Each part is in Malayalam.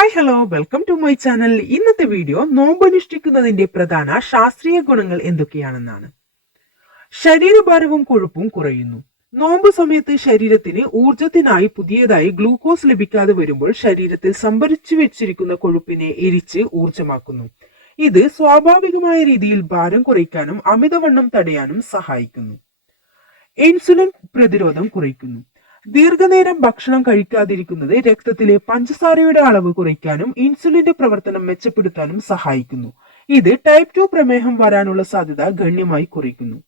Hi hello welcome to my channel. ഇന്നത്തെ വീഡിയോ നോമ്പനുഷ്ഠിക്കുന്നതിന്റെ പ്രധാന ശാസ്ത്രീയ ഗുണങ്ങൾ എന്തൊക്കെയാണെന്നാണ്. ശരീരഭാരവും കൊഴുപ്പും കുറയുന്നു. നോമ്പ് സമയത്ത് ശരീരത്തിന് ഊർജത്തിനായി പുതിയതായി ഗ്ലൂക്കോസ് ലഭിക്കാതെ വരുമ്പോൾ ശരീരത്തിൽ സംഭരിച്ചു വെച്ചിരിക്കുന്ന കൊഴുപ്പിനെ എരിച്ച് ഊർജമാക്കുന്നു. ഇത് സ്വാഭാവികമായ രീതിയിൽ ഭാരം കുറയ്ക്കാനും അമിതവണ്ണം തടയാനും സഹായിക്കുന്നു. ഇൻസുലിൻ പ്രതിരോധം കുറയ്ക്കുന്നു. ദീർഘനേരം ഭക്ഷണം കഴിക്കാതിരിക്കുന്നത് രക്തത്തിലെ പഞ്ചസാരയുടെ അളവ് കുറയ്ക്കാനും ഇൻസുലിന്റെ പ്രവർത്തനം മെച്ചപ്പെടുത്താനും സഹായിക്കുന്നു. ഇത് ടൈപ്പ് 2 പ്രമേഹം വരാനുള്ള സാധ്യത ഗണ്യമായി കുറയ്ക്കുന്നു.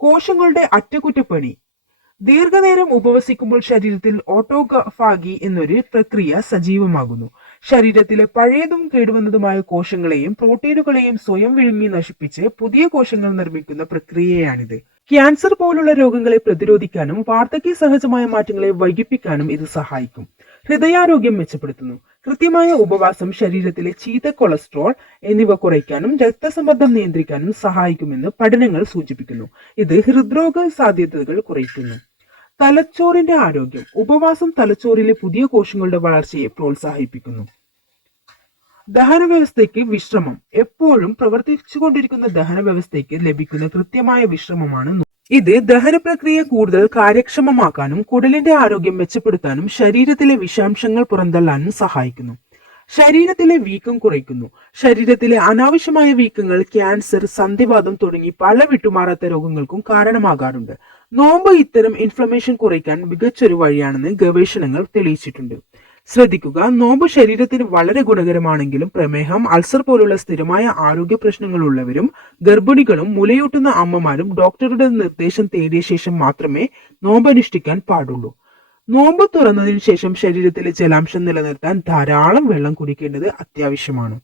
കോശങ്ങളുടെ അറ്റകുറ്റപ്പണി. ദീർഘനേരം ഉപവസിക്കുമ്പോൾ ശരീരത്തിൽ ഓട്ടോഫാഗി എന്നൊരു പ്രക്രിയ സജീവമാകുന്നു. ശരീരത്തിലെ പഴയതും കേടുവന്നതുമായ കോശങ്ങളെയും പ്രോട്ടീനുകളെയും സ്വയം വിഴുങ്ങി നശിപ്പിച്ച് പുതിയ കോശങ്ങൾ നിർമ്മിക്കുന്ന പ്രക്രിയയാണിത്. ക്യാൻസർ പോലുള്ള രോഗങ്ങളെ പ്രതിരോധിക്കാനും വാർദ്ധക്യ സഹജമായ മാറ്റങ്ങളെ വൈകിപ്പിക്കാനും ഇത് സഹായിക്കും. ഹൃദയാരോഗ്യം മെച്ചപ്പെടുത്തുന്നു. കൃത്യമായ ഉപവാസം ശരീരത്തിലെ ചീത്ത കൊളസ്ട്രോൾ എന്നിവ കുറയ്ക്കാനും രക്തസമ്മർദ്ദം നിയന്ത്രിക്കാനും സഹായിക്കുമെന്ന് പഠനങ്ങൾ സൂചിപ്പിക്കുന്നു. ഇത് ഹൃദ്രോഗ സാധ്യതകൾ കുറയ്ക്കുന്നു. തലച്ചോറിന്റെ ആരോഗ്യം. ഉപവാസം തലച്ചോറിലെ പുതിയ കോശങ്ങളുടെ വളർച്ചയെ പ്രോത്സാഹിപ്പിക്കുന്നു. ദഹനവ്യവസ്ഥയ്ക്ക് വിശ്രമം. എപ്പോഴും പ്രവർത്തിച്ചുകൊണ്ടിരിക്കുന്ന ദഹനവ്യവസ്ഥയ്ക്ക് ലഭിക്കുന്ന കൃത്യമായ വിശ്രമമാണ്. ഇത് ദഹന പ്രക്രിയ കൂടുതൽ കാര്യക്ഷമമാക്കാനും കുടലിന്റെ ആരോഗ്യം മെച്ചപ്പെടുത്താനും ശരീരത്തിലെ വിഷാംശങ്ങൾ പുറന്തള്ളാനും സഹായിക്കുന്നു. ശരീരത്തിലെ വീക്കം കുറയ്ക്കുന്നു. ശരീരത്തിലെ അനാവശ്യമായ വീക്കങ്ങൾ ക്യാൻസർ, സന്ധിവാതം തുടങ്ങി പല വിട്ടുമാറാത്ത രോഗങ്ങൾക്കും കാരണമാകാറുണ്ട്. നോമ്പ് ഇത്തരം ഇൻഫ്ലമേഷൻ കുറയ്ക്കാൻ മികച്ചൊരു വഴിയാണെന്ന് ഗവേഷണങ്ങൾ തെളിയിച്ചിട്ടുണ്ട്. ശ്രദ്ധിക്കുക, നോമ്പ് ശരീരത്തിന് വളരെ ഗുണകരമാണെങ്കിലും പ്രമേഹം, അൾസർ പോലുള്ള സ്ഥിരമായ ആരോഗ്യ പ്രശ്നങ്ങൾ ഉള്ളവരും ഗർഭിണികളും മുലയൂട്ടുന്ന അമ്മമാരും ഡോക്ടറുടെ നിർദ്ദേശം തേടിയ ശേഷം മാത്രമേ നോമ്പ് അനുഷ്ഠിക്കാൻ പാടുള്ളൂ. നോമ്പ് തുറന്നതിന് ശേഷം ശരീരത്തിലെ ജലാംശം നിലനിർത്താൻ ധാരാളം വെള്ളം കുടിക്കേണ്ടത് അത്യാവശ്യമാണ്.